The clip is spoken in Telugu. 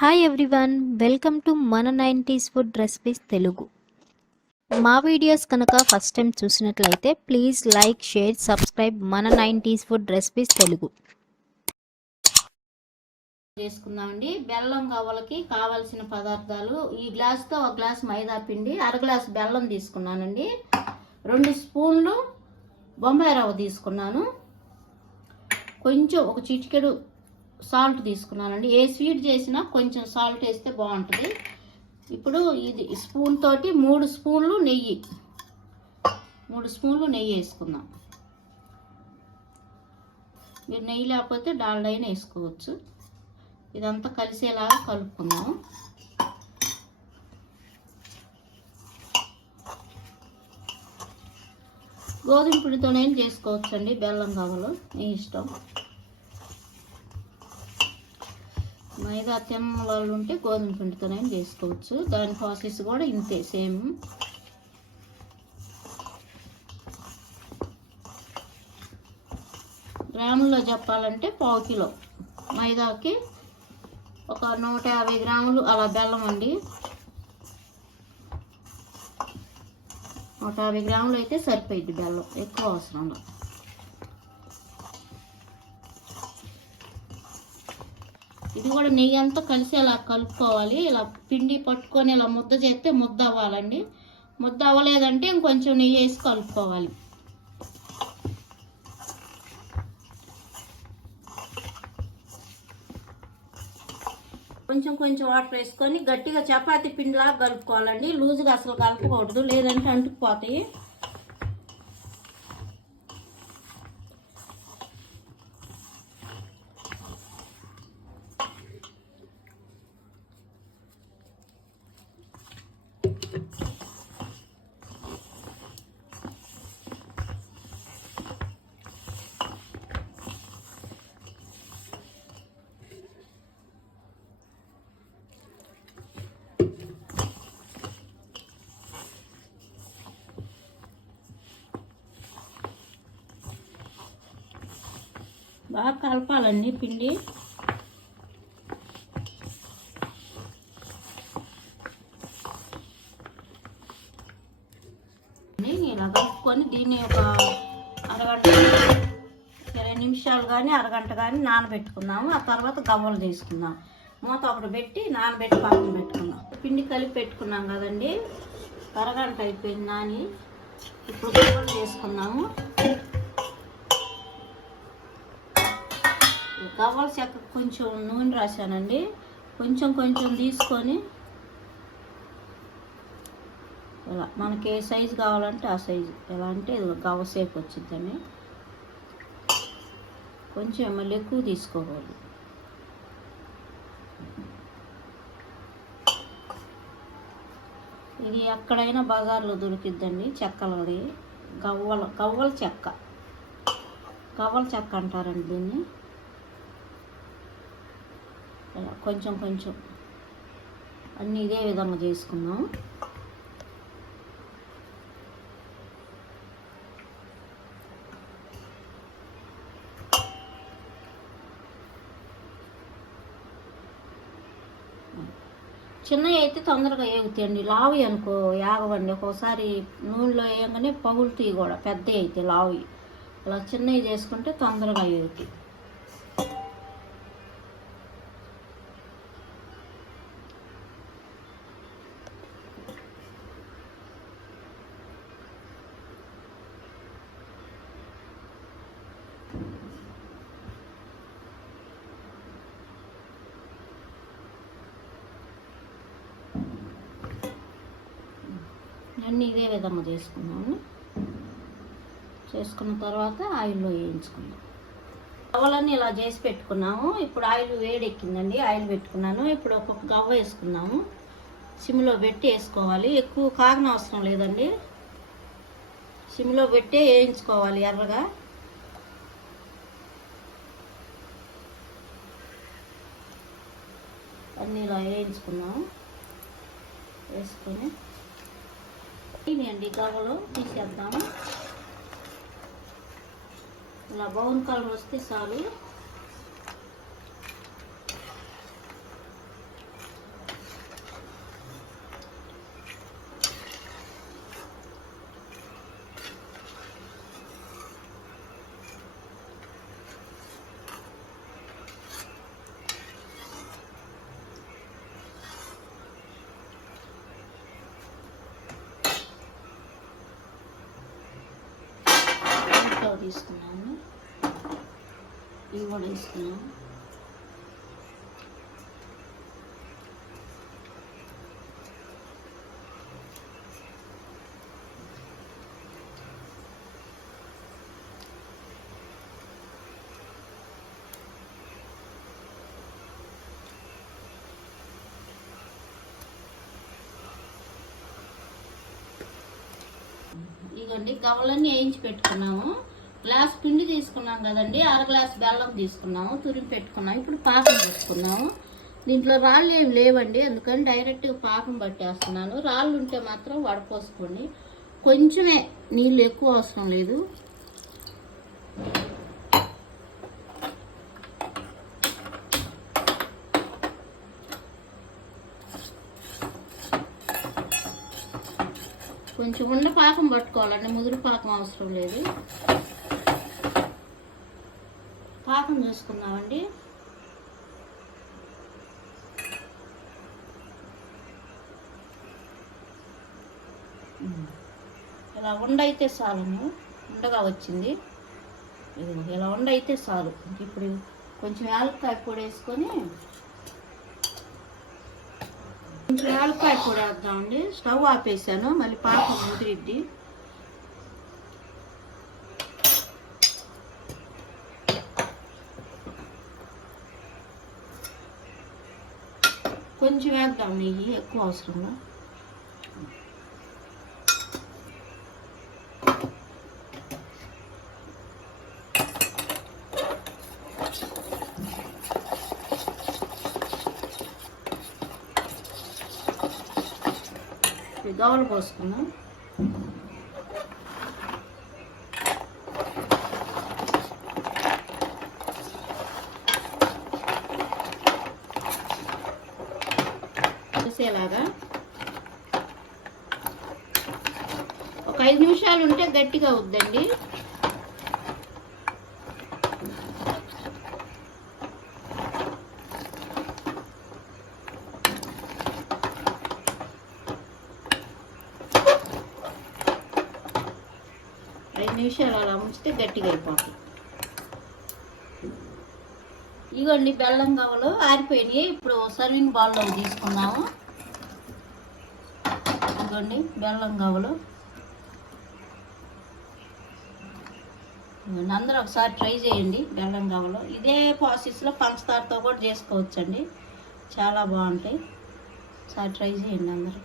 హాయ్ ఎవ్రీవన్, వెల్కమ్ టు మన 90s ఫుడ్ రెసిపీస్ తెలుగు. మా వీడియోస్ కనుక ఫస్ట్ టైం చూసినట్లయితే ప్లీజ్ లైక్, షేర్, సబ్స్క్రైబ్ మన 90s ఫుడ్ రెసిపీస్ తెలుగు. చేసుకుందామండి. బెల్లం గవ్వలకి కావాల్సిన పదార్థాలు ఈ గ్లాస్తో ఒక గ్లాస్ మైదా పిండి, అర గ్లాస్ బెల్లం తీసుకున్నానండి, 2 స్పూన్లు బొంబాయి రవ్వ తీసుకున్నాను, కొంచెం ఒక చిటికెడు సాల్ట్ తీసుకున్నానండి. ఏ స్వీట్ చేసినా కొంచెం సాల్ట్ వేస్తే బాగుంటుంది. ఇప్పుడు ఇది స్పూన్ తోటి 3 స్పూన్లు నెయ్యి, 3 స్పూన్లు నెయ్యి వేసుకుందాం. మీరు నెయ్యి లేకపోతే డాల్డా అయినా వేసుకోవచ్చు. ఇదంతా కలిసేలాగా కలుపుకుందాం. గోధుమ పిండితోనైనా చేసుకోవచ్చు అండి బెల్లం గవ్వలు, మీ ఇష్టం. మైదా తిన్న వాళ్ళు ఉంటే గోధుమ పిండితోనైనా చేసుకోవచ్చు. దాని ప్రాసెస్ కూడా ఇంతే, సేమ్. గ్రాముల్లో చెప్పాలంటే 1/4 కిలో మైదాకి ఒక 150 గ్రాములు అలా బెల్లం అండి. 150 గ్రాములు అయితే సరిపోయింది బెల్లం, ఎక్కువ అవసరం లేదు. ఇది కూడా నెయ్యి అంతా కలిసి అలా కలుపుకోవాలి. ఇలా పిండి పట్టుకొని ఇలా ముద్ద చేస్తే ముద్ద అవ్వాలండి. ముద్ద అవ్వలేదంటే ఇంకొంచెం నెయ్యి వేసి కలుపుకోవాలి. కొంచెం కొంచెం వాటర్ వేసుకొని గట్టిగా చపాతీ పిండిలాగా కలుపుకోవాలండి. లూజుగా అసలు కలపకూడదు, లేదంటే అంటుకుపోతాయి. బాగా కలపాలండి పిండి. ఇలా కలుపుకొని దీన్ని ఒక అరగంట, 20 నిమిషాలు కానీ అరగంట కానీ నానబెట్టుకుందాము. ఆ తర్వాత గవ్వలు తీసుకుందాం. మూత ఒకటి పెట్టి నానబెట్టి పక్కన పెట్టుకుందాం. పిండి కలిపి పెట్టుకున్నాం కదండి, అరగంట అయిపోయింది నాని. ఇప్పుడు గవ్వలు చేసుకుందాము. గవ్వల చెక్క కొంచెం నూనె రాశానండి. కొంచెం కొంచెం తీసుకొని ఇలా మనకి ఏ సైజు కావాలంటే ఆ సైజు, ఎలా అంటే ఇది గవ్వ షేప్ వచ్చిందని. కొంచెం మళ్ళీ ఎక్కువ తీసుకోవాలి. ఇది ఎక్కడైనా బజార్లో దొరికిద్దండి చెక్కలది. గవ్వల చెక్క, గవ్వల చెక్క అంటారండి దీన్ని. కొంచెం కొంచెం అన్నీ ఇదే విధంగా చేసుకున్నాం. చిన్నవి అయితే తొందరగా ఏగుతాయండి, లావి అనుకో యాగవండి. ఒక్కోసారి నూనెలో వేయగానే పగులుతాయి కూడా, పెద్దవి అయితే లావి. అలా చిన్నవి చేసుకుంటే తొందరగా ఏగుతాయి. అన్నీ ఇదే విధంగా చేసుకున్నాము. చేసుకున్న తర్వాత ఆయిల్లో వేయించుకున్నాం. గవ్వలన్నీ ఇలా చేసి పెట్టుకున్నాము. ఇప్పుడు ఆయిల్ వేడెక్కిందండి, ఆయిల్ పెట్టుకున్నాను. ఇప్పుడు ఒక్కొక్క గవ్వ వేసుకున్నాము. సిమ్లో పెట్టి వేసుకోవాలి, ఎక్కువ కాగన అవసరం లేదండి. సిమ్లో పెట్టి వేయించుకోవాలి ఎర్రగా. అన్నీ ఇలా వేయించుకున్నాము. వేసుకొని అండి గవ్వలు తీసేద్దాము. ఇలా బ్రౌన్ కలర్ వస్తే చాలు. తీసుకున్నాను, ఇవి కూడా వేసుకున్నాను. ఇదిగోండి గవ్వలన్నీ వేయించి పెట్టుకున్నాము. గ్లాస్ పిండి తీసుకున్నాం కదండి, అర గ్లాస్ బెల్లం తీసుకున్నాము, తురిమి పెట్టుకున్నాము. ఇప్పుడు పాకం పెట్టుకున్నాము. దీంట్లో రాళ్ళు ఏమి లేవండి, అందుకని డైరెక్ట్గా పాకం పట్టేస్తున్నాను. రాళ్ళు ఉంటే మాత్రం వడపోసుకోండి, కొంచెమే, నీళ్ళు ఎక్కువ అవసరం లేదు. కొంచెం ఉండ పాకం పట్టుకోవాలండి, ముదురు పాకం అవసరం లేదు. పాకం చూసుకుందామండి. ఇలా ఉండైతే చాలు, ఉండగా వచ్చింది. ఇలా ఉండైతే చాలు. ఇప్పుడు కొంచెం యాలక్కాయ పొడి వేసుకొని, కొంచెం యాలక్కాయ పొడి వేద్దామండి. స్టవ్ ఆపేసాను, మళ్ళీ పాకం ముదిరిద్ది. కొంచెం వేద్దాం నెయ్యి, ఎక్కువ అవసరంగా. గవ్వలు పోసుకున్నాం. చేసేలాగా ఒక 5 నిమిషాలు ఉంటే గట్టిగా అవుద్దండి. నిమిషాలు అలా ఉంచితే గట్టిగా అయిపోతుంది. ఇదిగోండి బెల్లం గవ్వలు ఆరిపోయినాయి. ఇప్పుడు సర్వింగ్ బౌల్లో తీసుకున్నాము. ఇదిగోండి బెల్లం గవ్వలు. అందరూ ఒకసారి ట్రై చేయండి బెల్లం గవ్వలు. ఇదే ప్రాసెస్లో పంచదారతో కూడా చేసుకోవచ్చండి, చాలా బాగుంటాయి. ఒకసారి ట్రై చేయండి అందరూ.